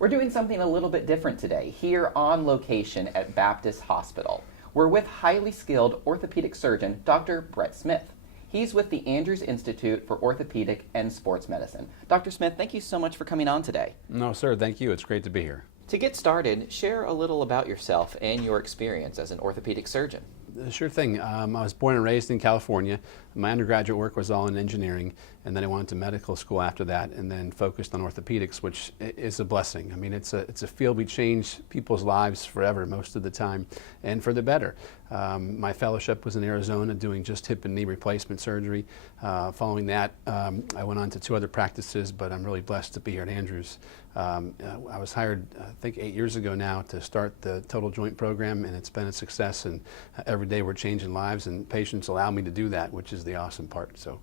We're doing something a little bit different today, here on location at Baptist Hospital. We're with highly skilled orthopedic surgeon, Dr. Brett Smith. He's with the Andrews Institute for Orthopedic and Sports Medicine. Dr. Smith, thank you so much for coming on today. No, sir, thank you. It's great to be here. To get started, share a little about yourself and your experience as an orthopedic surgeon. Sure thing. I was born and raised in California. My undergraduate work was all in engineering, and then I went to medical school after that, and then focused on orthopedics, which is a blessing. I mean, it's a field we change people's lives forever most of the time, and for the better. My fellowship was in Arizona doing just hip and knee replacement surgery. Following that, I went on to 2 other practices, but I'm really blessed to be here at Andrews. I was hired, I think 8 years ago now, to start the total joint program, and it's been a success, and every day we're changing lives, and patients allow me to do that, which is the awesome part. So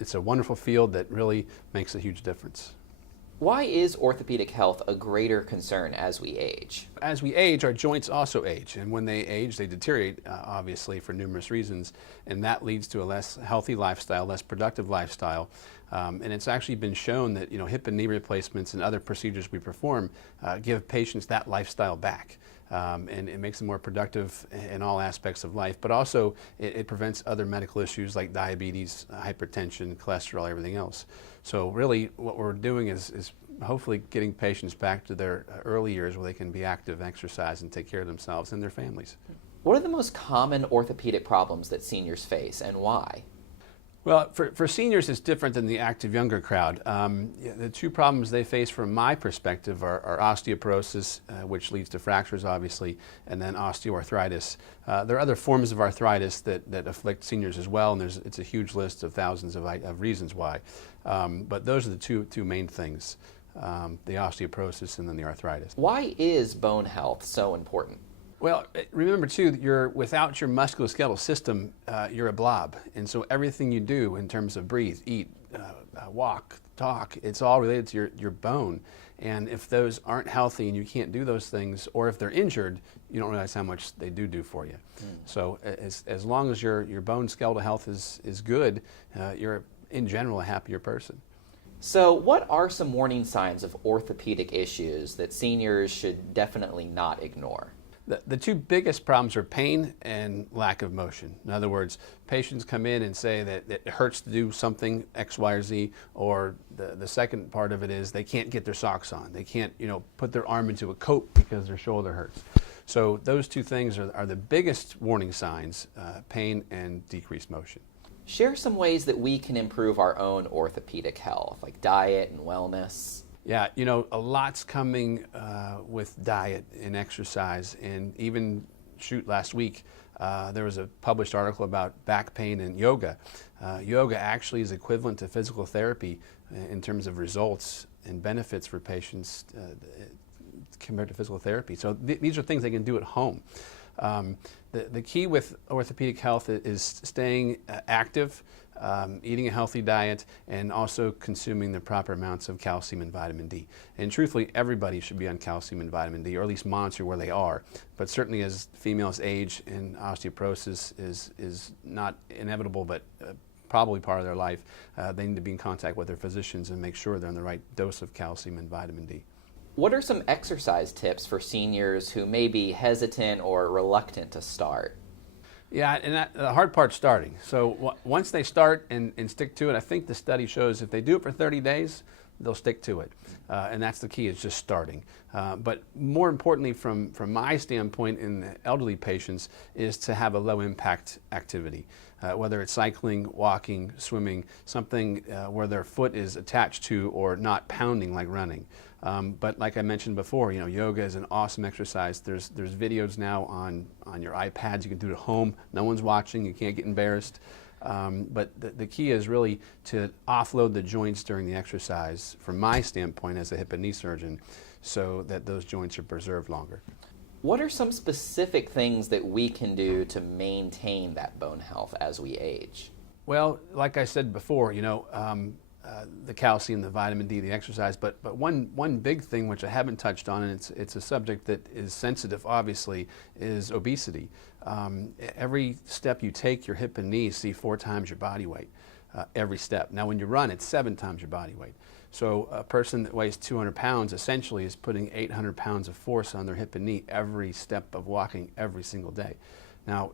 it's a wonderful field that really makes a huge difference. Why is orthopedic health a greater concern as we age? As we age, our joints also age, and when they age, they deteriorate, obviously, for numerous reasons, and that leads to a less healthy lifestyle, less productive lifestyle. And it's actually been shown that hip and knee replacements and other procedures we perform give patients that lifestyle back. And it makes them more productive in all aspects of life, but also it prevents other medical issues like diabetes, hypertension, cholesterol, everything else. So really what we're doing is hopefully getting patients back to their early years where they can be active, exercise, and take care of themselves and their families. What are the most common orthopedic problems that seniors face, and why? Well, for seniors, it's different than the active younger crowd. The 2 problems they face from my perspective are osteoporosis, which leads to fractures, obviously, and then osteoarthritis. There are other forms of arthritis that afflict seniors as well, and it's a huge list of thousands of reasons why. But those are the two main things, the osteoporosis and then the arthritis. Why is bone health so important? Well, remember too, without your musculoskeletal system, you're a blob. And so everything you do in terms of breathe, eat, walk, talk, it's all related to your bone. And if those aren't healthy and you can't do those things, or if they're injured, you don't realize how much they do for you. So as long as your bone skeletal health is good, you're in general a happier person. So what are some warning signs of orthopedic issues that seniors should definitely not ignore? The 2 biggest problems are pain and lack of motion. In other words, patients come in and say that it hurts to do something X, Y, or Z, or the second part of it is they can't get their socks on. They can't, put their arm into a coat because their shoulder hurts. So those 2 things are the biggest warning signs, pain and decreased motion. Share some ways that we can improve our own orthopedic health, like diet and wellness. Yeah, a lot's coming with diet and exercise, and even last week there was a published article about back pain and yoga. Yoga actually is equivalent to physical therapy in terms of results and benefits for patients compared to physical therapy. So these are things they can do at home. The key with orthopedic health is staying active, eating a healthy diet, and also consuming the proper amounts of calcium and vitamin D. And truthfully, everybody should be on calcium and vitamin D, or at least monitor where they are. But certainly as females age and osteoporosis is not inevitable, but probably part of their life, they need to be in contact with their physicians and make sure they're on the right dose of calcium and vitamin D. What are some exercise tips for seniors who may be hesitant or reluctant to start? Yeah, and the hard part's starting. So once they start and stick to it, I think the study shows if they do it for 30 days, they'll stick to it. And that's the key, is just starting. But more importantly, from my standpoint in the elderly patients, is to have a low impact activity. Whether it's cycling, walking, swimming, something where their foot is attached to or not pounding like running. But like I mentioned before, yoga is an awesome exercise. There's videos now on your iPads. You can do it at home. No one's watching. You can't get embarrassed. But the key is really to offload the joints during the exercise, from my standpoint as a hip and knee surgeon, so that those joints are preserved longer. What are some specific things that we can do to maintain that bone health as we age? Well, like I said before, the calcium, the vitamin D, the exercise, but one big thing which I haven't touched on, and it's a subject that is sensitive, obviously, is obesity. Every step you take, your hip and knees see 4 times your body weight every step. Now, when you run, it's 7 times your body weight. So a person that weighs 200 pounds essentially is putting 800 pounds of force on their hip and knee every step of walking every single day. Now,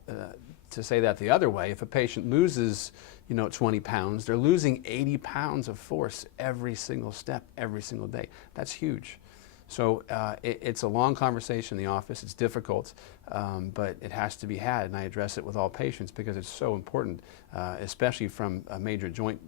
to say that the other way, if a patient loses, 20 pounds, they're losing 80 pounds of force every single step, every single day. That's huge. So it's a long conversation in the office. It's difficult, but it has to be had, and I address it with all patients because it's so important, especially from a major joint,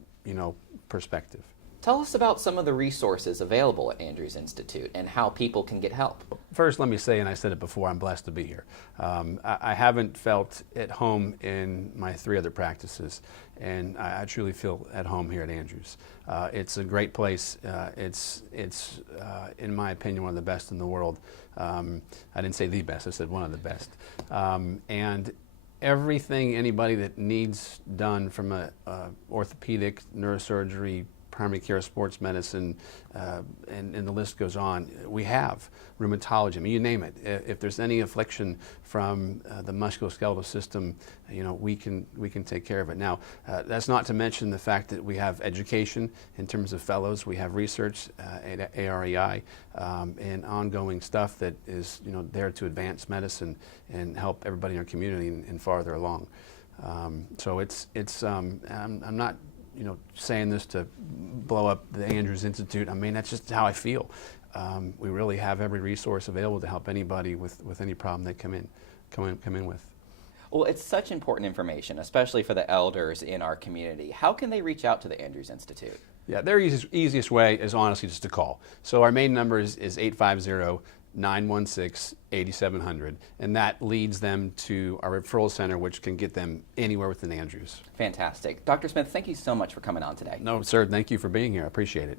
perspective. Tell us about some of the resources available at Andrews Institute and how people can get help. First, let me say, and I said it before, I'm blessed to be here. I haven't felt at home in my 3 other practices, and I truly feel at home here at Andrews. It's a great place. It's in my opinion, one of the best in the world. I didn't say the best, I said one of the best. And everything anybody that needs done from a orthopedic, neurosurgery, primary care, sports medicine, and the list goes on. We have rheumatology. I mean, you name it. If there's any affliction from the musculoskeletal system, we can take care of it. Now, that's not to mention the fact that we have education in terms of fellows. We have research at AREI and ongoing stuff that is there to advance medicine and help everybody in our community and farther along. So I'm not saying this to blow up the Andrews Institute. I mean, that's just how I feel. We really have every resource available to help anybody with any problem they come in with. Well, it's such important information, especially for the elders in our community. How can they reach out to the Andrews Institute? Yeah, their easiest way is honestly just to call. So our main number is 850-916-8700, and that leads them to our referral center, which can get them anywhere within Andrews. Fantastic. Dr. Smith, thank you so much for coming on today. No, sir, thank you for being here. I appreciate it.